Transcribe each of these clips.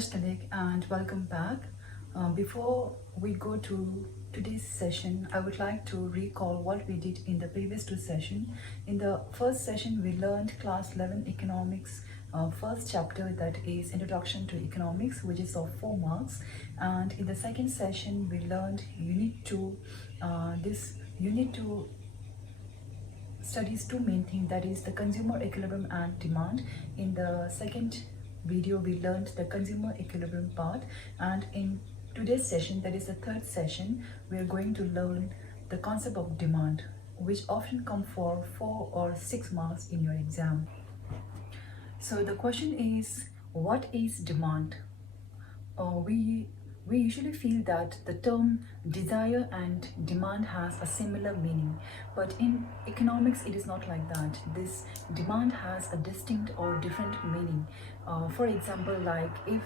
Ashtanik and welcome back. Before we go to today's session, I would like to recall what we did in the previous two sessions. In the first session, we learned class 11 economics, first chapter, that is Introduction to Economics, which is of 4 marks. And in the second session, we learned Unit 2. This Unit 2 studies two main things, that is the consumer equilibrium and demand. In the second video we learned the consumer equilibrium part, and in today's session, that is the third session, we are going to learn the concept of demand, which often come for 4 or 6 marks in your exam. So the question is, what is demand? We usually feel that the term desire and demand has a similar meaning, but in economics it is not like that. This demand has a distinct or different meaning. For example, like if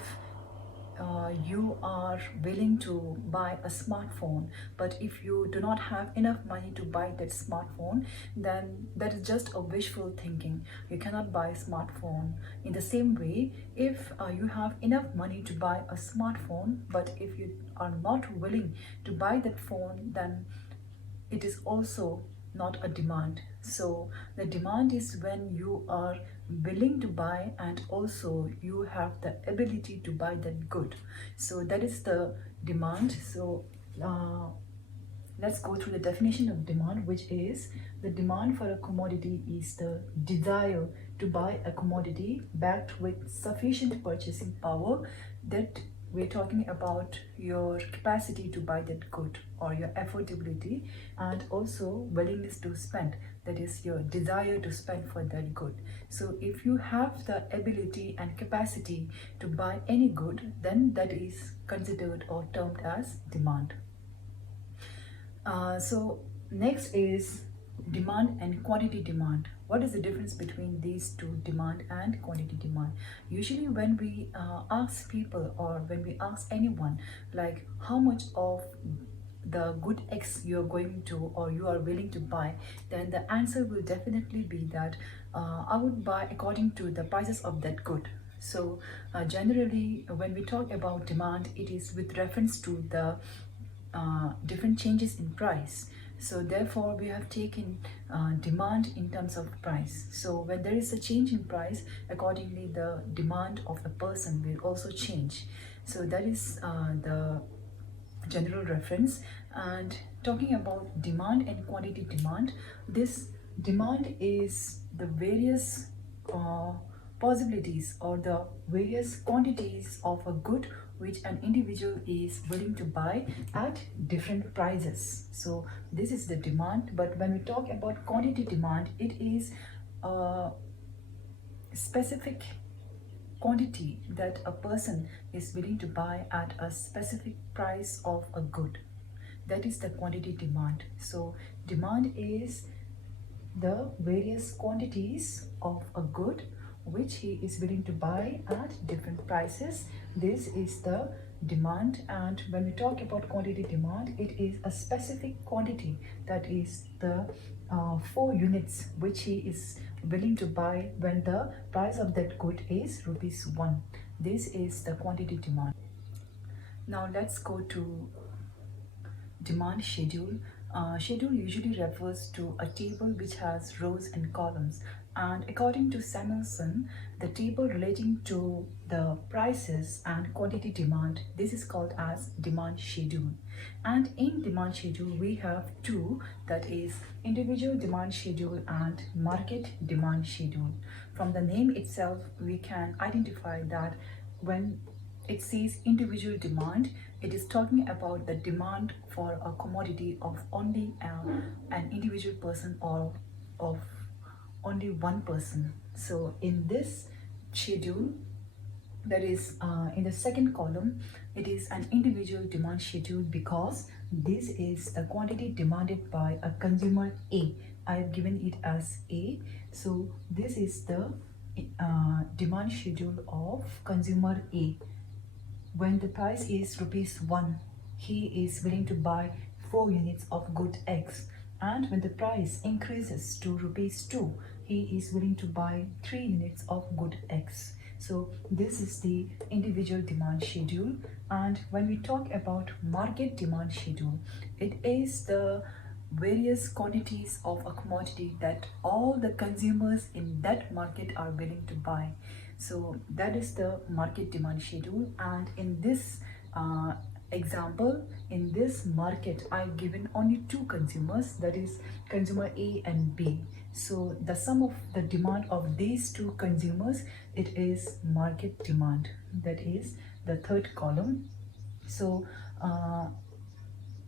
you are willing to buy a smartphone, but if you do not have enough money to buy that smartphone, then that is just a wishful thinking. You cannot buy a smartphone. In the same way, if you have enough money to buy a smartphone, but if you are not willing to buy that phone, then it is also not a demand. So the demand is when you are willing to buy and also you have the ability to buy that good. So that is the demand. So let's go through the definition of demand, which is the demand for a commodity is the desire to buy a commodity backed with sufficient purchasing power. That we're talking about your capacity to buy that good or your affordability, and also willingness to spend, that is your desire to spend for that good. So if you have the ability and capacity to buy any good, then that is considered or termed as demand. So next is demand and quantity demand. What is the difference between these two, demand and quantity demand? Usually when we ask people, or when we ask anyone, like how much of the good X you're going to or you are willing to buy, then the answer will definitely be that I would buy according to the prices of that good. So generally when we talk about demand, it is with reference to the different changes in price. So therefore we have taken demand in terms of price. So when there is a change in price, accordingly the demand of the person will also change. So that is the general reference. And talking about demand and quantity demand, this demand is the various possibilities or the various quantities of a good which an individual is willing to buy at different prices. So this is the demand. But when we talk about quantity demand, it is a specific quantity that a person is willing to buy at a specific price of a good. That is the quantity demand. So demand is the various quantities of a good which he is willing to buy at different prices. This is the demand. And when we talk about quantity demand, it is a specific quantity, that is the 4 units which he is willing to buy when the price of that good is ₹1. This is the quantity demand. Now let's go to demand schedule. Schedule usually refers to a table which has rows and columns, and according to Samuelson, the table relating to the prices and quantity demand, this is called as demand schedule. And in demand schedule we have two, that is individual demand schedule and market demand schedule. From the name itself we can identify that when it says individual demand, it is talking about the demand for a commodity of only an individual person or of only one person. So in this schedule, that is in the second column, it is an individual demand schedule because this is the quantity demanded by a consumer A. I have given it as A. So this is the demand schedule of consumer A. When the price is ₹1, he is willing to buy 4 units of good X. And when the price increases to ₹2, he is willing to buy 3 units of good X. So this is the individual demand schedule. And when we talk about market demand schedule, it is the various quantities of a commodity that all the consumers in that market are willing to buy. So that is the market demand schedule. And in this example, in this market, I've given only two consumers, that is consumer A and B. So the sum of the demand of these two consumers, it is market demand. That is the third column. So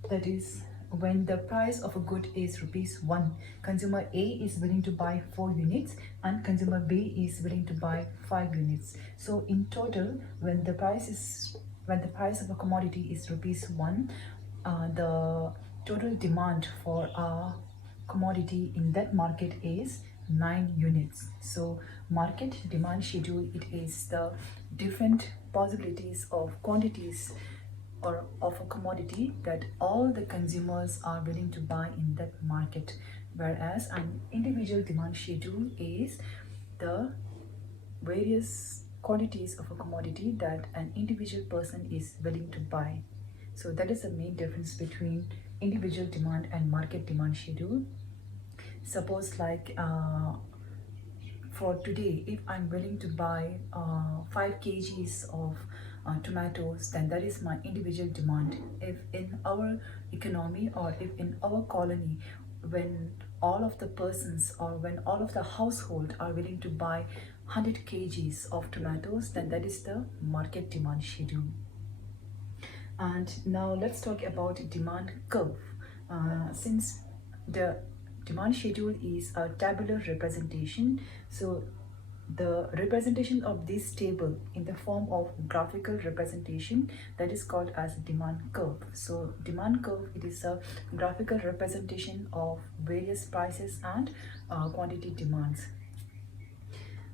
that is when the price of a good is rupees 1, consumer A is willing to buy 4 units and consumer B is willing to buy 5 units. So in total, when the price of a commodity is rupees 1, the total demand for a commodity in that market is 9 units. So market demand schedule, it is the different possibilities of quantities or of a commodity that all the consumers are willing to buy in that market, whereas an individual demand schedule is the various quantities of a commodity that an individual person is willing to buy. So that is the main difference between individual demand and market demand schedule. Suppose like for today, if I'm willing to buy 5 kgs of tomatoes, then that is my individual demand. If in our economy or if in our colony, when all of the persons or when all of the household are willing to buy 100 kgs of tomatoes, then that is the market demand schedule. And now let's talk about demand curve. Since the demand schedule is a tabular representation, so the representation of this table in the form of graphical representation, that is called as demand curve. So demand curve, it is a graphical representation of various prices and quantity demands.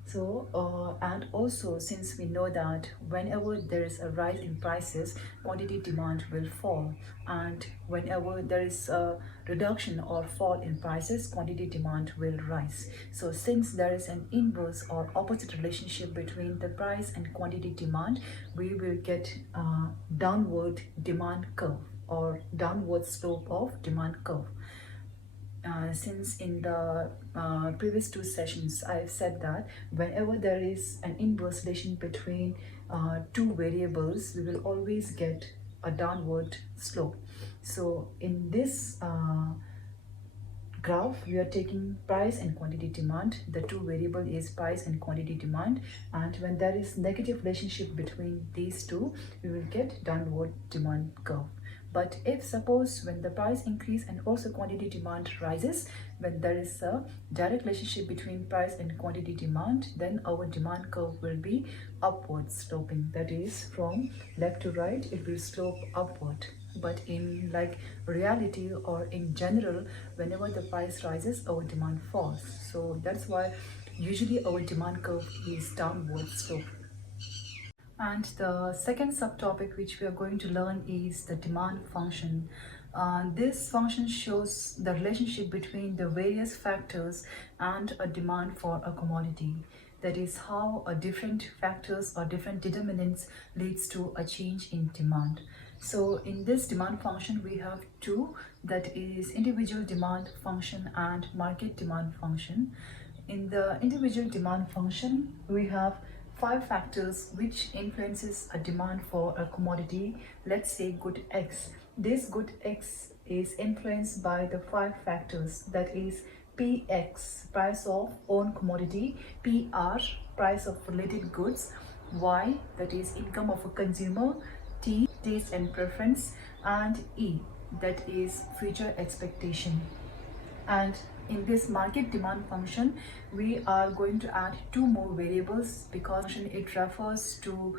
So and also, since we know that whenever there is a rise in prices, quantity demand will fall, and whenever there is a reduction or fall in prices, quantity demand will rise. So since there is an inverse or opposite relationship between the price and quantity demand, we will get a downward demand curve or downward slope of demand curve. Since in the previous 2 sessions I've said that whenever there is an inverse relation between 2 variables, we will always get a downward slope. So in this graph, we are taking price and quantity demand. The 2 variable is price and quantity demand, and when there is negative relationship between these two, we will get downward demand curve. But if suppose when the price increase and also quantity demand rises, when there is a direct relationship between price and quantity demand, then our demand curve will be upward sloping. That is, from left to right, it will slope upward. But in like reality or in general, whenever the price rises, our demand falls. So that's why usually our demand curve is downward slope. And the second subtopic which we are going to learn is the demand function. This function shows the relationship between the various factors and a demand for a commodity. That is how different factors or different determinants leads to a change in demand. So in this demand function, we have 2, that is individual demand function and market demand function. In the individual demand function, we have 5 factors which influences a demand for a commodity. Let's say good X. This good X is influenced by the 5 factors, that is PX, price of own commodity, PR, price of related goods, Y, that is income of a consumer, T, taste and preference, and E, that is future expectation. And in this market demand function, we are going to add 2 more variables because it refers to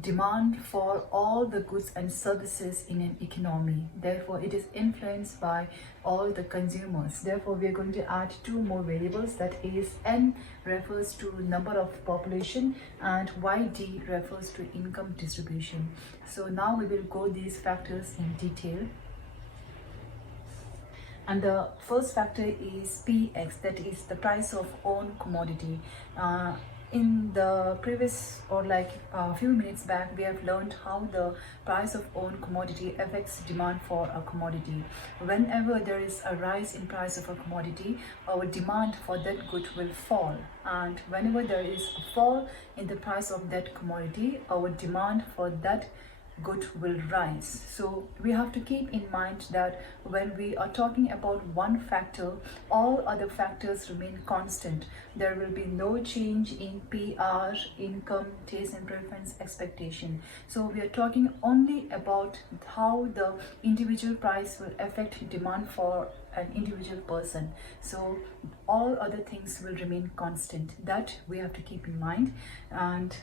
demand for all the goods and services in an economy. Therefore, it is influenced by all the consumers. Therefore, we are going to add 2 more variables, that is N refers to number of population and YD refers to income distribution. So now we will go these factors in detail. And the first factor is PX, that is the price of own commodity. In the previous or like a few minutes back, we have learned how the price of own commodity affects demand for a commodity. Whenever there is a rise in price of a commodity, our demand for that good will fall, and whenever there is a fall in the price of that commodity, our demand for that good will rise. So we have to keep in mind that when we are talking about one factor, all other factors remain constant. There will be no change in PR, income, taste and preference, expectation. So we are talking only about how the individual price will affect demand for an individual person. So all other things will remain constant. That we have to keep in mind. And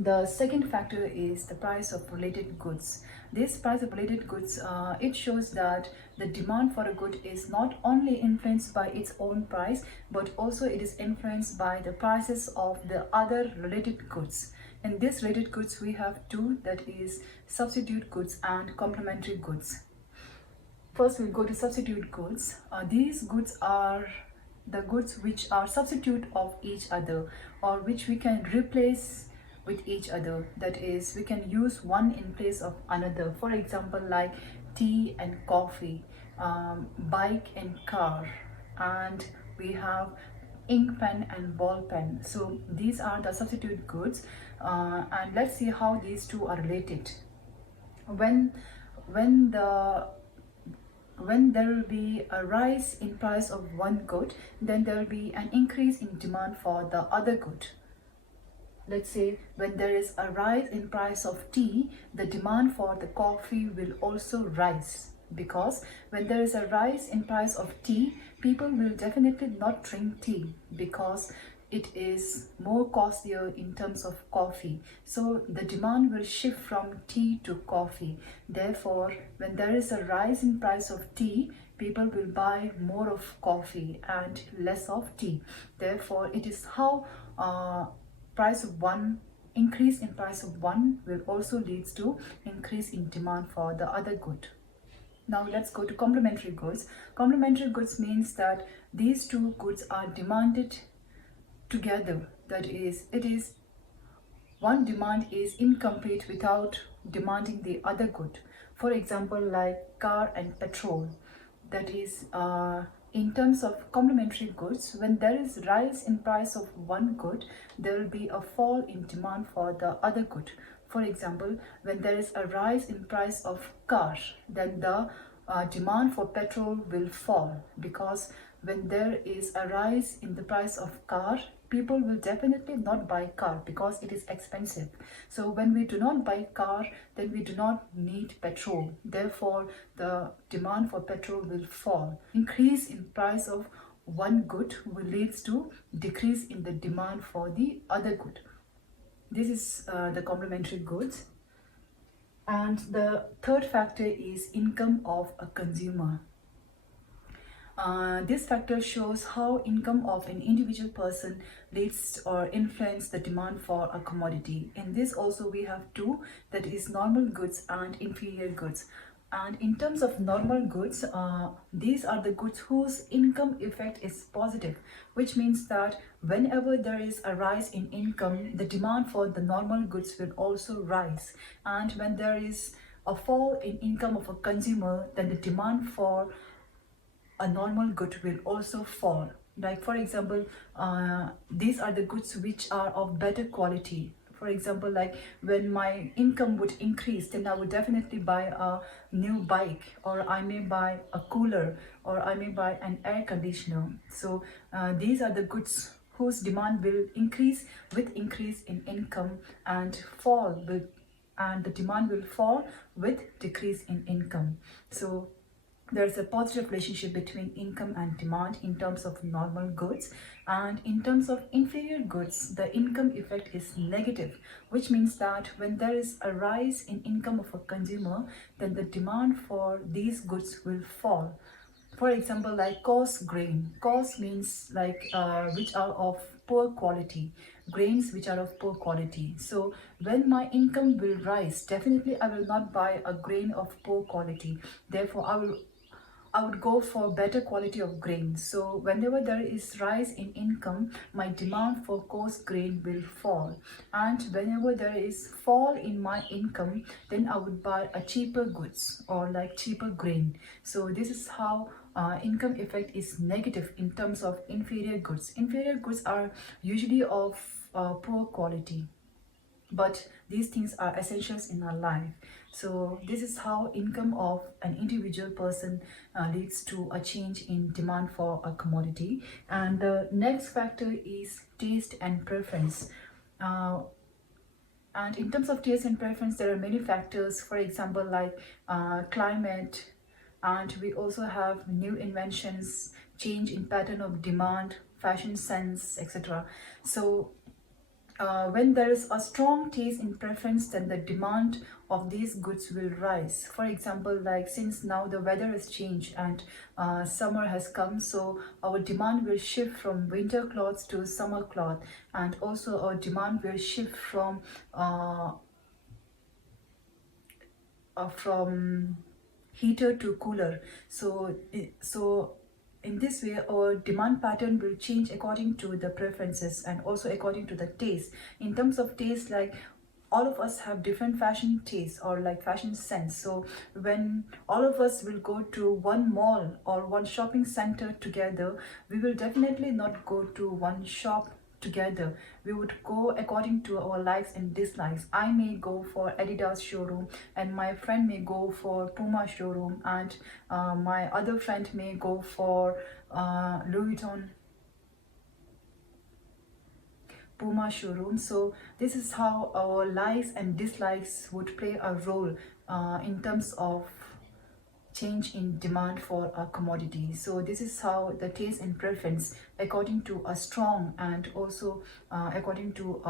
the second factor is the price of related goods. This price of related goods, it shows that the demand for a good is not only influenced by its own price, but also it is influenced by the prices of the other related goods. In these related goods, we have two, that is substitute goods and complementary goods. First, we'll go to substitute goods. These goods are the goods which are substitute of each other, or which we can replace with each other. That is, we can use one in place of another. For example, like tea and coffee, bike and car, and we have ink pen and ball pen. So these are the substitute goods, and let's see how these two are related. When there will be a rise in price of one good, then there will be an increase in demand for the other good. Let's say when there is a rise in price of tea, the demand for the coffee will also rise, because when there is a rise in price of tea, people will definitely not drink tea because it is more costlier in terms of coffee. So the demand will shift from tea to coffee. Therefore, when there is a rise in price of tea, people will buy more of coffee and less of tea. Therefore, it is how price of one, increase in price of one will also leads to increase in demand for the other good. Now let's go to complementary goods. Complementary goods means that these two goods are demanded together. That is, it is one demand is incomplete without demanding the other good. For example, like car and petrol. That is, in terms of complementary goods, when there is rise in price of one good, there will be a fall in demand for the other good. For example, when there is a rise in price of car, then the demand for petrol will fall, because when there is a rise in the price of car, people will definitely not buy car because it is expensive. So when we do not buy car, then we do not need petrol. Therefore, the demand for petrol will fall. Increase in price of one good will lead to decrease in the demand for the other good. This is the complementary goods. And the third factor is income of a consumer. This factor shows how income of an individual person leads or influence the demand for a commodity. In this also we have two, that is normal goods and inferior goods. And in terms of normal goods, these are the goods whose income effect is positive, which means that whenever there is a rise in income, the demand for the normal goods will also rise. And when there is a fall in income of a consumer, then the demand for a normal good will also fall. Like for example, these are the goods which are of better quality. For example, like when my income would increase, then I would definitely buy a new bike, or I may buy a cooler, or I may buy an air conditioner. So these are the goods whose demand will increase with increase in income, and the demand will fall with decrease in income. So there's a positive relationship between income and demand in terms of normal goods, and in terms of inferior goods, the income effect is negative, which means that when there is a rise in income of a consumer, then the demand for these goods will fall. For example, like coarse grain. Coarse means like which are of poor quality, grains which are of poor quality. So when my income will rise, definitely I will not buy a grain of poor quality. Therefore, I would go for better quality of grain. So whenever there is rise in income, my demand for coarse grain will fall. And whenever there is fall in my income, then I would buy a cheaper goods or like cheaper grain. So this is how income effect is negative in terms of inferior goods. Inferior goods are usually of poor quality, but these things are essentials in our life. So this is how income of an individual person leads to a change in demand for a commodity. And the next factor is taste and preference. And in terms of taste and preference, there are many factors, for example, like climate, and we also have new inventions, change in pattern of demand, fashion sense, etc. So when there is a strong taste in preference, then the demand of these goods will rise. For example, like since now the weather has changed and summer has come, so our demand will shift from winter clothes to summer cloth, and also our demand will shift from heater to cooler. So in this way, our demand pattern will change according to the preferences and also according to the taste. In terms of taste, like all of us have different fashion tastes or like fashion sense. So when all of us will go to one mall or one shopping center together, we will definitely not go to one shop together. We would go according to our likes and dislikes. I may go for Adidas showroom and my friend may go for Puma showroom, and my other friend may go for Louis Vuitton Puma showroom. So this is how our likes and dislikes would play a role in terms of change in demand for a commodity. So this is how the taste and preference, according to a strong and also according to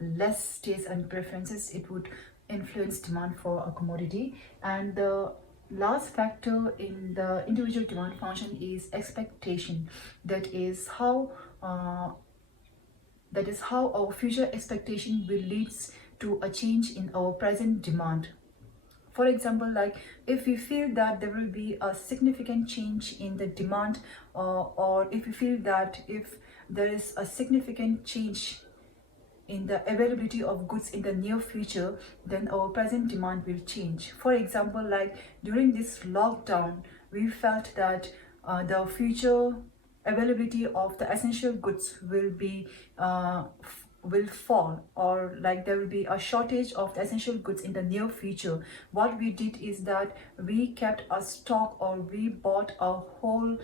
less taste and preferences, it would influence demand for a commodity. And the last factor in the individual demand function is expectation. That is how our future expectation will lead to a change in our present demand. For example, like if we feel that there will be a significant change in the demand, or if we feel that if there is a significant change in the availability of goods in the near future, then our present demand will change. For example, like during this lockdown, we felt that the future availability of the essential goods will fall, or like there will be a shortage of the essential goods in the near future. What we did is that we kept a stock, or we bought a whole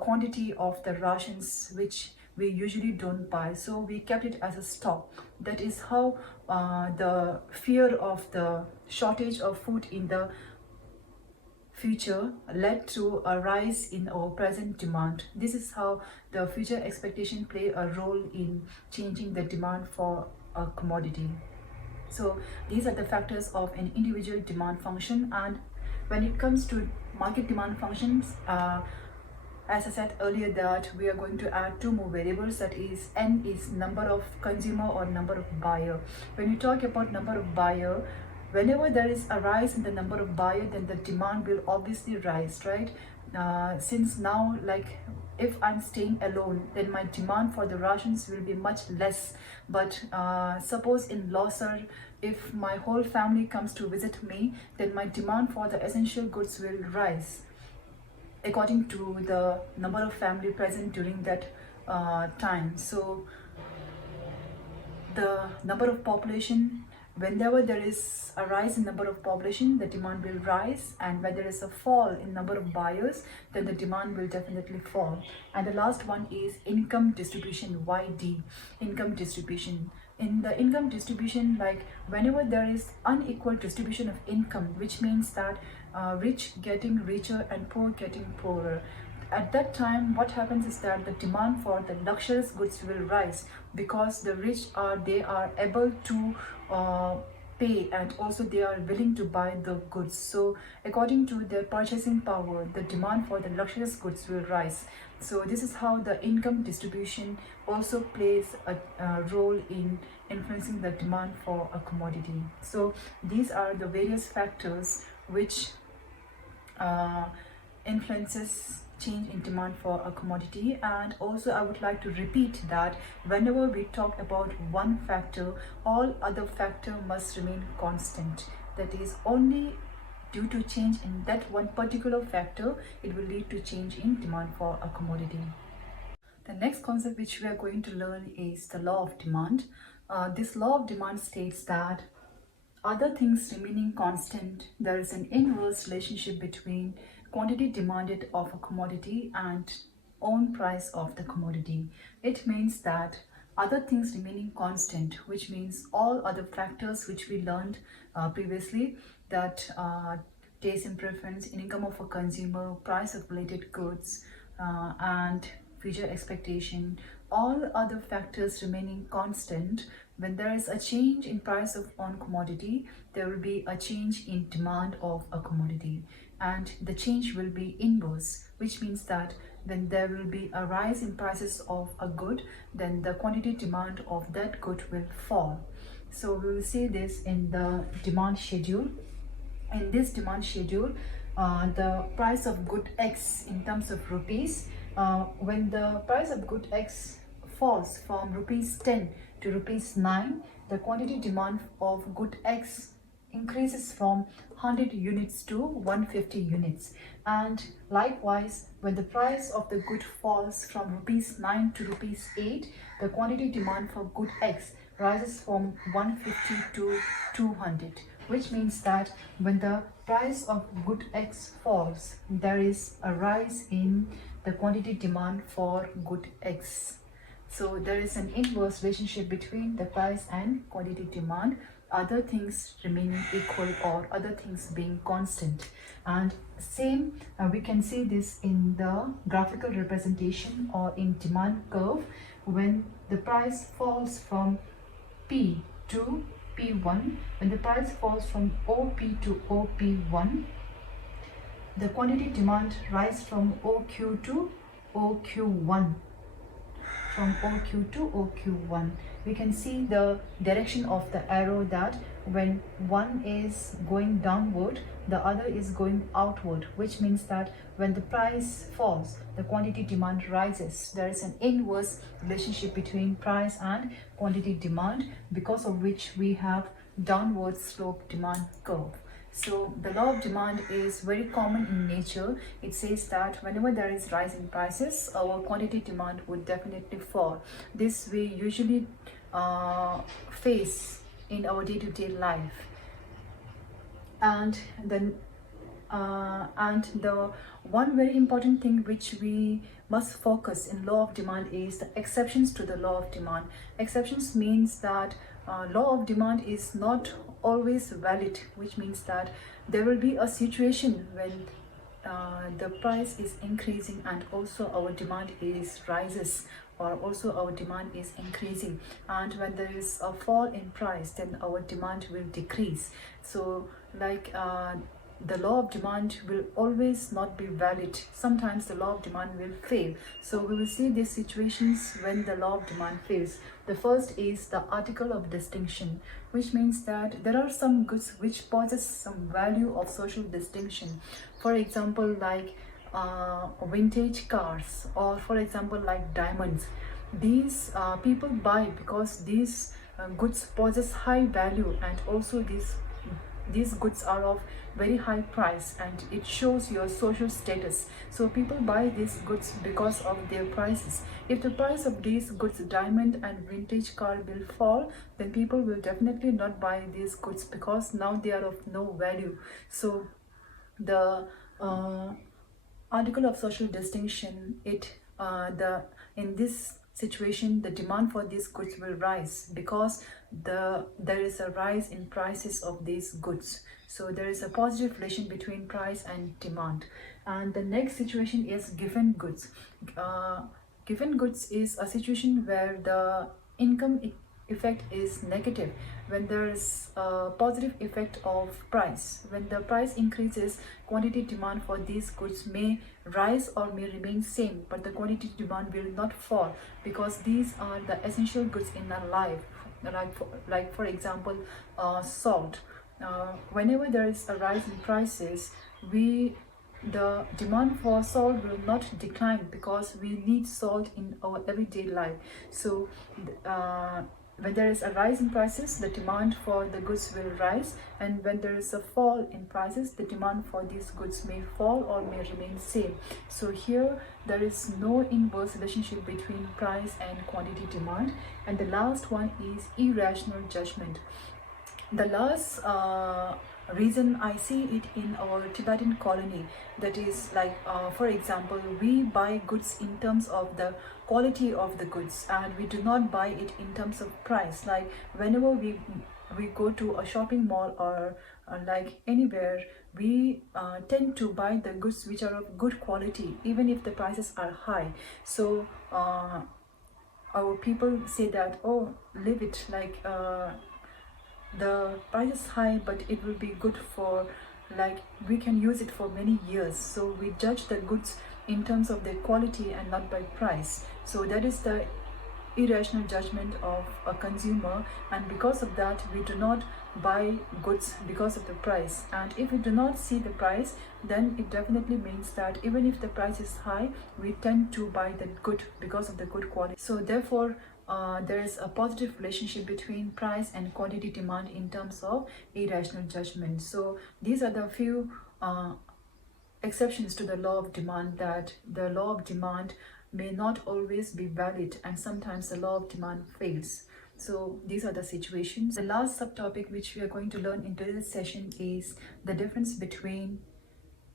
quantity of the rations which we usually don't buy, so we kept it as a stock. That is how the fear of the shortage of food in the future led to a rise in our present demand. This is how the future expectation play a role in changing the demand for a commodity. So these are the factors of an individual demand function. And when it comes to market demand functions, as I said earlier, that we are going to add two more variables, that is N is number of consumer or number of buyer. When you talk about number of buyer, whenever there is a rise in the number of buyer, then the demand will obviously rise, right? Since now, like if I'm staying alone, then my demand for the rations will be much less. But suppose in Losar, if my whole family comes to visit me, then my demand for the essential goods will rise according to the number of family present during that time. So the number of population, whenever there is a rise in number of population, the demand will rise, and when there is a fall in number of buyers, then the demand will definitely fall. And the last one is income distribution, YD, income distribution. In the income distribution, like whenever there is unequal distribution of income, which means that rich getting richer and poor getting poorer, at that time what happens is that the demand for the luxurious goods will rise, because the rich are able to pay, and also they are willing to buy the goods. So according to their purchasing power, the demand for the luxurious goods will rise. So this is how the income distribution also plays a role in influencing the demand for a commodity. So these are the various factors which influences change in demand for a commodity. And also I would like to repeat that whenever we talk about one factor, all other factor must remain constant. That is, only due to change in that one particular factor it will lead to change in demand for a commodity. The next concept which we are going to learn is the law of demand. This law of demand states that other things remaining constant, there is an inverse relationship between quantity demanded of a commodity and own price of the commodity. It means that other things remaining constant, which means all other factors which we learned previously, that taste and preference, income of a consumer, price of related goods, and future expectation, all other factors remaining constant. When there is a change in price of one commodity, there will be a change in demand of a commodity, and the change will be inverse, which means that when there will be a rise in prices of a good, then the quantity demand of that good will fall. So we will see this in the demand schedule. In this demand schedule, the price of good X in terms of rupees, when the price of good X falls from rupees 10 to rupees 9, the quantity demand of good X increases from 100 units to 150 units. And likewise, when the price of the good falls from rupees 9 to rupees 8, the quantity demand for good X rises from 150 to 200, which means that when the price of good X falls, there is a rise in the quantity demand for good X. So there is an inverse relationship between the price and quantity demand, other things remaining equal or other things being constant. And same, we can see this in the graphical representation or in demand curve. When the price falls from P to P1, when the price falls from OP to OP1, the quantity demand rise from OQ to OQ1. From OQ to OQ1, we can see the direction of the arrow, that when one is going downward, the other is going outward, which means that when the price falls, the quantity demand rises. There is an inverse relationship between price and quantity demand, because of which we have downward slope demand curve. So the law of demand is very common in nature. It says that whenever there is rise in prices, our quantity demand would definitely fall. This we usually face in our day-to-day life. And then the one very important thing which we must focus in law of demand is the exceptions to the law of demand. Exceptions means that law of demand is not always valid, which means that there will be a situation when the price is increasing and also our demand is rises, or also our demand is increasing, and when there is a fall in price, then our demand will decrease. So like the law of demand will always not be valid. Sometimes the law of demand will fail. So we will see these situations when the law of demand fails. The first is the article of distinction, which means that there are some goods which possess some value of social distinction. For example, like vintage cars, or for example like diamonds. These people buy because these goods possess high value, and also these goods are of very high price, and it shows your social status. So people buy these goods because of their prices. If the price of these goods, diamond and vintage car, will fall, then people will definitely not buy these goods, because now they are of no value. So the article of social distinction, in this situation, the demand for these goods will rise because there is a rise in prices of these goods. So there is a positive relation between price and demand. And the next situation is given goods. Given goods is a situation where the income effect is negative, when there is a positive effect of price. When the price increases, quantity demand for these goods may rise or may remain same, but the quantity demand will not fall, because these are the essential goods in our life. Like for example, salt. Whenever there is a rise in prices, we the demand for salt will not decline because we need salt in our everyday life. So when there is a rise in prices, the demand for the goods will rise, and when there is a fall in prices, the demand for these goods may fall or may remain same. So here there is no inverse relationship between price and quantity demand. And the last one is irrational judgment. The last reason I see it in our Tibetan colony, that is like for example, we buy goods in terms of the quality of the goods, and we do not buy it in terms of price. Like whenever we go to a shopping mall or like anywhere, we tend to buy the goods which are of good quality even if the prices are high. So our people say that, oh, leave it, like the price is high but it will be good for, like, we can use it for many years. So we judge the goods in terms of their quality and not by price. So that is the irrational judgment of a consumer, and because of that we do not buy goods because of the price. And if we do not see the price, then it definitely means that even if the price is high, we tend to buy the good because of the good quality. So therefore there is a positive relationship between price and quantity demand in terms of irrational judgment. So these are the few exceptions to the law of demand, that the law of demand may not always be valid, and sometimes the law of demand fails. So these are the situations. The last subtopic which we are going to learn in today's session is the difference between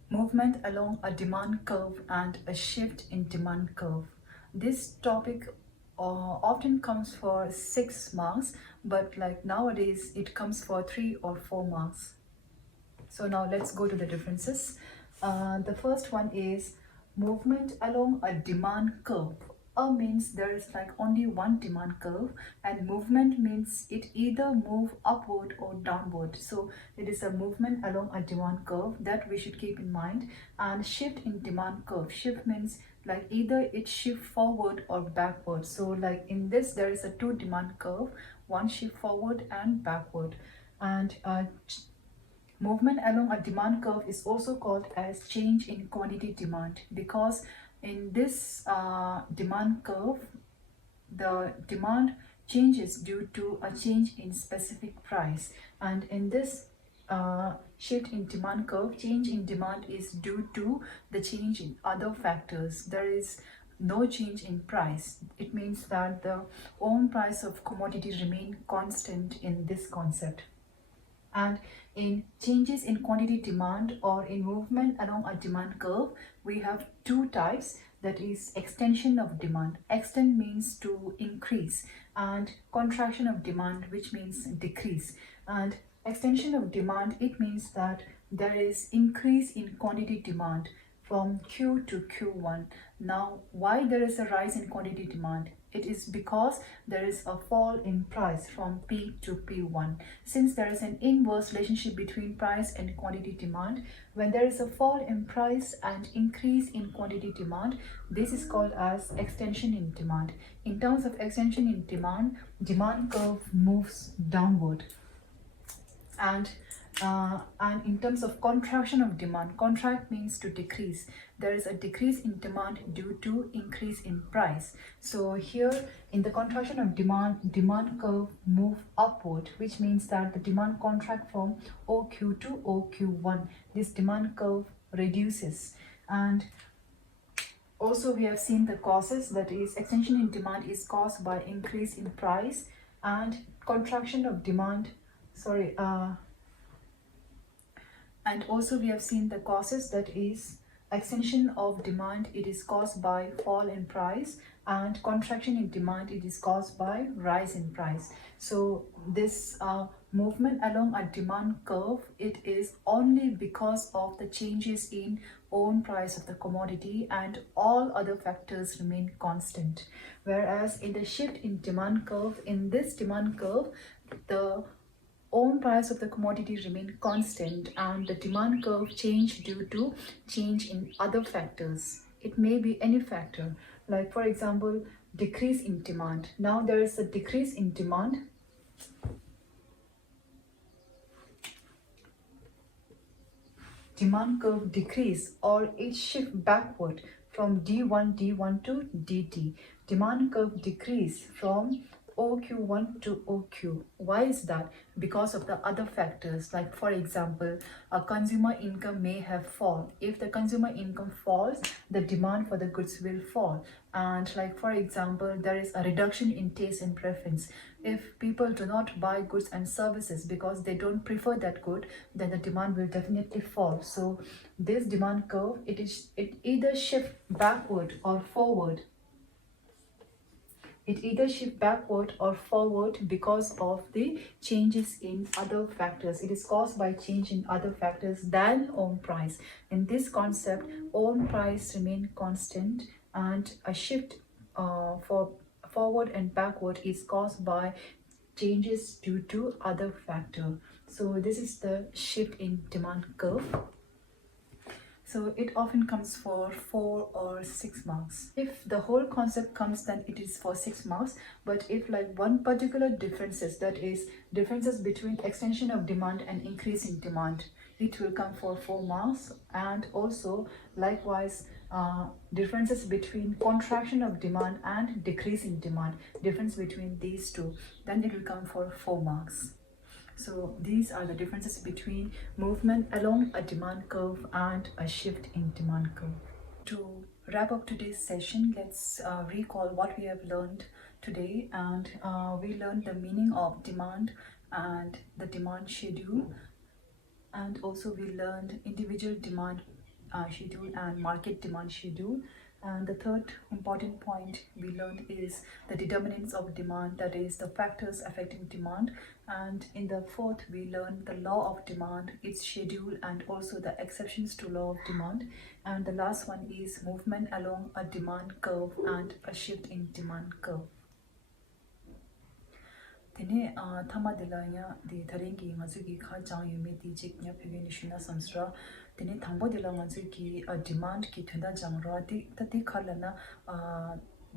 movement along a demand curve and a shift in demand curve. This topic often comes for 6 marks, but like nowadays it comes for 3 or 4 marks. So now let's go to the differences. The first one is movement along a demand curve. Means there is like only one demand curve, and movement means it either move upward or downward. So it is a movement along a demand curve, that we should keep in mind. And shift in demand curve. Shift means like either it shift forward or backward. So like in this there is a 2 demand curve, one shift forward and backward. And movement along a demand curve is also called as change in quantity demand, because in this demand curve, the demand changes due to a change in specific price. And in this shift in demand curve, change in demand is due to the change in other factors. There is no change in price. It means that the own price of commodity remain constant in this concept. And in changes in quantity demand or in movement along a demand curve, we have 2 types, that is extension of demand. Extend means to increase, and contraction of demand, which means decrease. And extension of demand, it means that there is increase in quantity demand from Q to Q1. Now, why there is a rise in quantity demand? It is because there is a fall in price from P to P1. Since there is an inverse relationship between price and quantity demand, when there is a fall in price and increase in quantity demand, this is called as extension in demand. In terms of extension in demand, demand curve moves downward. And in terms of contraction of demand, contract means to decrease. There is a decrease in demand due to increase in price. So here in the contraction of demand, demand curve move upward, which means that the demand contract from OQ to OQ1. This demand curve reduces. And also we have seen the causes, that is extension in demand is caused by increase in price, and contraction of demand, and also we have seen the causes, that is extension of demand, it is caused by fall in price, and contraction in demand, it is caused by rise in price. So this movement along a demand curve, it is only because of the changes in own price of the commodity, and all other factors remain constant. Whereas in the shift in demand curve, in this demand curve, the own price of the commodity remain constant, and the demand curve change due to change in other factors. It may be any factor, like for example decrease in demand. Now there is a decrease in demand, demand curve decrease or it shift backward from D1 to DT. Demand curve decrease from OQ1 to OQ. Why is that? Because of the other factors. Like for example, a consumer income may have fall. If the consumer income falls, the demand for the goods will fall. And like for example, there is a reduction in taste and preference. If people do not buy goods and services because they don't prefer that good, then the demand will definitely fall. So this demand curve, it either shift backward or forward. It either shift backward or forward because of the changes in other factors. It is caused by change in other factors than own price. In this concept, own price remain constant and a shift for forward and backward is caused by changes due to other factor. So this is the shift in demand curve. So it often comes for 4 or 6 marks. If the whole concept comes, then it is for 6 marks. But if like one particular differences, that is differences between extension of demand and increase in demand, it will come for 4 marks. And also likewise, differences between contraction of demand and decrease in demand, difference between these two, then it will come for 4 marks. So these are the differences between movement along a demand curve and a shift in demand curve. To wrap up today's session, let's recall what we have learned today. And we learned the meaning of demand and the demand schedule. And also we learned individual demand schedule and market demand schedule. And the third important point we learned is the determinants of demand, that is the factors affecting demand. And in the fourth, we learned the law of demand, its schedule, and also the exceptions to law of demand. And the last one is movement along a demand curve and a shift in demand curve. Tene tamadilanya di tharengi ngazuki kha jang yume di jiknya phege nishuna samsra tene thangbo dila ngazuki demand ki thunda jangra di tati khalana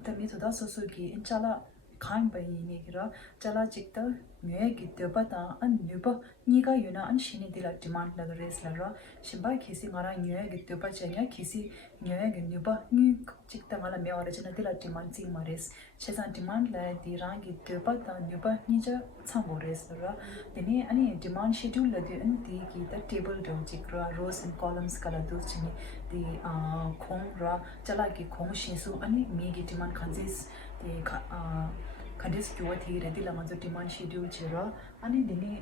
tami thoda sosu ki inchala khan bai ni gira chala chikta ngue ki tebata an nuba niga yuna an shini dila demand la res la ra shimba khisi ngara ngue ki teba chanya khisi ngue ki nuba ni chikta ngala me origin dila demand si mares chesan demand la di rangi tebata nuba nija chambo res la deni ani demand schedule la de an di ki the table do chikra rows and columns kala do chini di khong ra chala ki khong shisu ani me ki demand khanjis di Kadis Kyo ready Lamazo demand schedule chira and then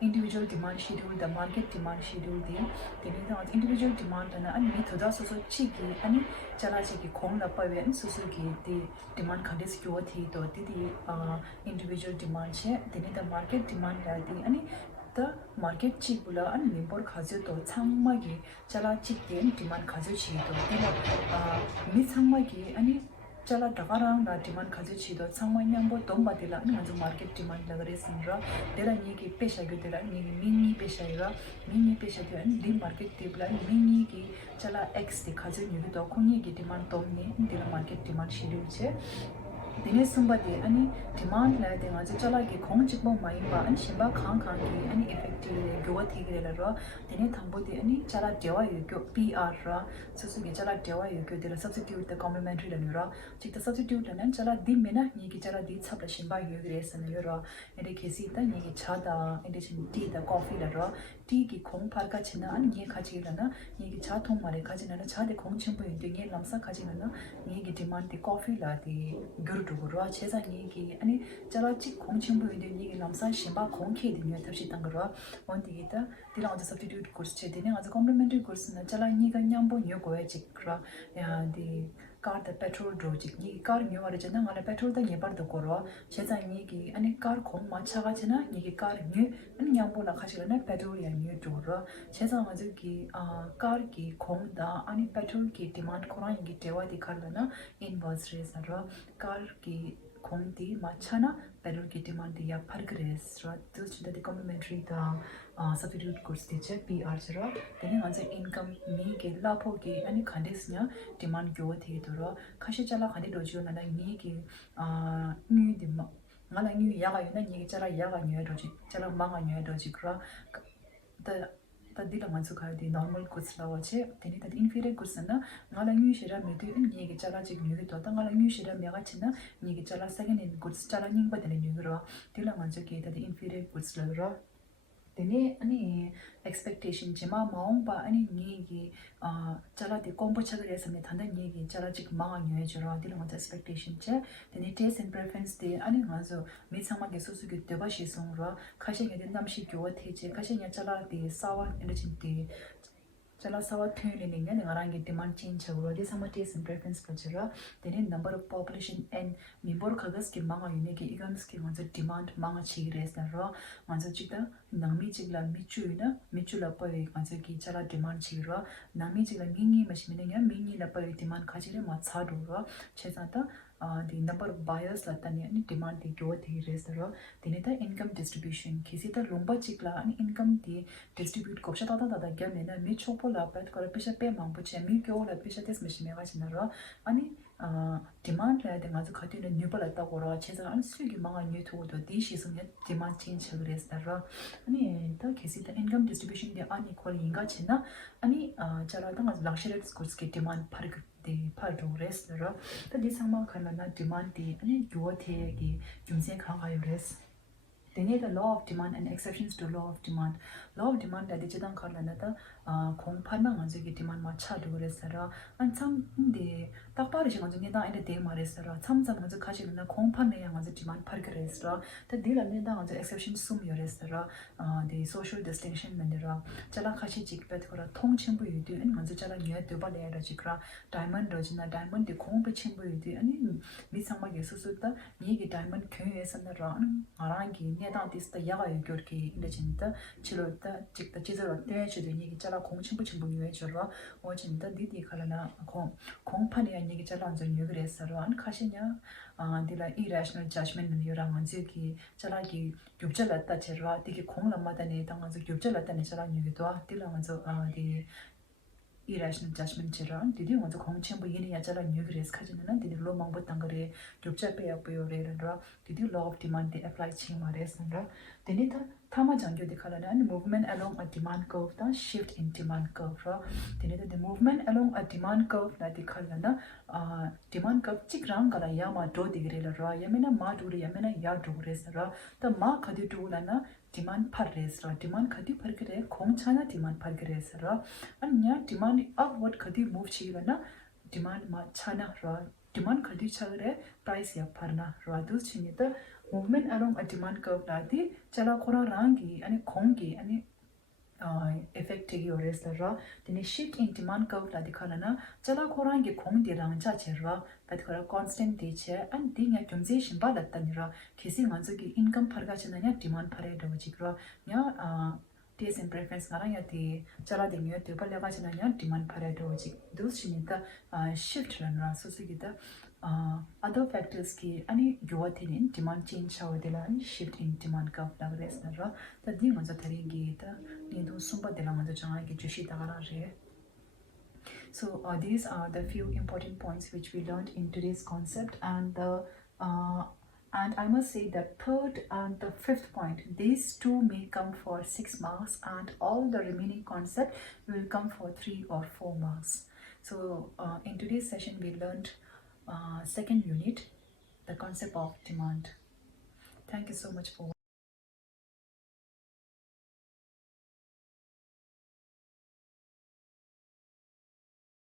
individual demand schedule, the market demand schedule then the individual demand and methoda so chiki and chala chiki kong la pa and susuki the demand Kadis Kyo to the individual demand share then the market demand and the market chikula and nimber khazu to changmagi chala chiki demand khazu chi to mi changmagi and chala takarang la demand khazu chi do changma nyambo tomba dila ngazu market demand la gare sinra dela ni ki pesha gu dela ni mini pesha ira mini pesha de ni market table mini ki chala x de khazu ni do khoni ki demand tom ni dela market demand schedule che dine somebody ani demand la de ngazu chala ki khong chikbo mai ba an shimba khang ki ani effective go thi gre la dine thambo de ani chala dewa yu kyo pr ra so ki chala dewa yu kyo de substitute the complementary la ra chik the substitute la nan chala di mena ni ki chala di chap la shimba yu gre san yu ra ene kesi ta ni ki cha da addition tea the coffee la ra tea ki khong par ka china an ye kha chi la na ni ki cha thong mare kha china na cha de khong chim bu yin de ye lamsa kha china na ni ki demand the coffee la di guru to ro che za ni ki ani chala chi khong chim bu yin de ni ki lamsa shimba khong ke de ni ta shi tang ro on di ta di la substitute course che de ni as complementary course na chala ni ga nyam bo nyo ko ye chik ra ya di car the petrol drojik ni car nyo ara jana ngala petrol da nyebar do koro cheza ni ki ani car khong ma chaga chana ni ki car ni ani nyambo la khashila na petrol ya ni do ro cheza ma ju ki car ki khong da ani petrol ki demand khora ngi tewa dikhala na inverse res ro car ki khong di ma chana petrol ki demand ya fark res ro to chida the complementary da substitute course teacher PR chara then on income me ke la pho ke ani khandes nya demand gyo the to ro khashi chala khande do jo na ni ke ni de ma ngala ni ya ga na ni chala ya ga ni do ji chala ma ga ni do ji kra the tadila mansu kha di normal goods la wache teni tad inferior goods na ngala nyu shira me de ngi ge chala jig nyu ge to ta ngala nyu shira me ga china ngi ge chala second hand goods chala ning ba de nyu ge ro tila mansu ke tad inferior goods la ro teni ani expectation jema maung ba ani ngi ge chala de combo chaga re samne thanda ngi ge chala jig ma nyu ge ro tila mansu expectation che teni taste and preference de ani ngazo mi sama ge su su ge de ba shi song ro kashi ge den nam shi gyo the che kashi nya chala de sawa energy de chala sawa thene ning ne ngarangi demand change chawro de sama taste and preference pachara then number of population and member khagas ki manga yune ki igams ki manzo demand manga chi res na ro manzo chita nami chigla michu ina michu la pa manzo ki chala demand chi ro nami chigla ngingi mashmine nya mingi la pa demand khajire ma cha do ro chesa ta the number of buyers la tani ani demand the growth hi res ro dineta income distribution kisi ta lomba chikla ani income the distribute ko shata da da gya mena mi chopo la pat ko pesha pe mang bu che mi kyo la pesha tes mishme ga china ro ani demand la de nga zu khati ne new pala ta ko ro chesa an su gi mang new to do di shi sum demand change res ro ani ta kisi ta income distribution de unequal inga china ani chala ta luxury goods ki demand par the part of rest ro ta di sama khana na demand di ani gyo the gi jumse kha ga res they need a law of demand and exceptions to law of demand. Law of demand that digital karlanata kongpana nganzo demand ma cha do resara and some de takpari nganzo neda inde de ma resara some nganzo khashi na kongpana ya nganzo demand par resara the deal neda nganzo exception sum yo resara the social distinction mandera chala khashi jikpet kora thong chimbu yudu and nganzo chala nya de ba le ra jikra diamond rojina diamond de kong pe chimbu yudu ani mi sama yesu sutta ni ge diamond kyo esana ra arangi nedan this the yaga yorki in the chinta chilota chikta chizero te chide ni chala kong chimbu chimbu yue chora o chinta didi khalana kong phani ani gi chala anjo yue resaro an khashinya dila irrational judgment ni yora manji ki chala ki gyupchala ta chera digi kong lamma da ne dang anjo gyupchala ta ne chala yue do dila anjo di irrational judgment chera didi anjo kong chimbu yini ya chala yue res khajina didi lo mangbo tangare gyupcha pe ya pe yore ra didi law of demand they apply chima res ra dini ta thama jangyo dikhala and movement along a demand curve the shift in demand curve ra dini the movement along a demand curve na dikhala na demand curve chikrang kala yama do digre la ra yamena ma do re yamena ya do res ra the ma khadi do la na demand par res ra demand khadi par kre khong chana demand par kre res ra anya demand upward khadi move chi la na demand ma chana ra demand khadi chagre price ya parna ra dus chini the movement along a demand curve la di chala khora rangi ani khongi ani effect gi ores la ra the shift in demand curve la dikhala na chala khora gi khong di rang cha che ra that khora constant di che and di nya gyumje shin ba la tan ra kisi nganzo gi income pharga chena nya demand phare do ji ra nya taste and preference ngara ya di chala di nya de pala ga chena nya demand phare do ji dus chini ta shift ran ra so gi da other factors ki ani yuwatin in demand change chawadela and shift in demand curve la res na ra ta di manzo thari gi ta ni do sumba dela manzo changa gi jushi ta ra re so these are the few important points which we learned in today's concept and I must say that third and the fifth point, these two may come for 6 marks and all the remaining concept will come for 3 or 4 marks. So in today's session we learned second unit, the concept of demand. Thank you so much for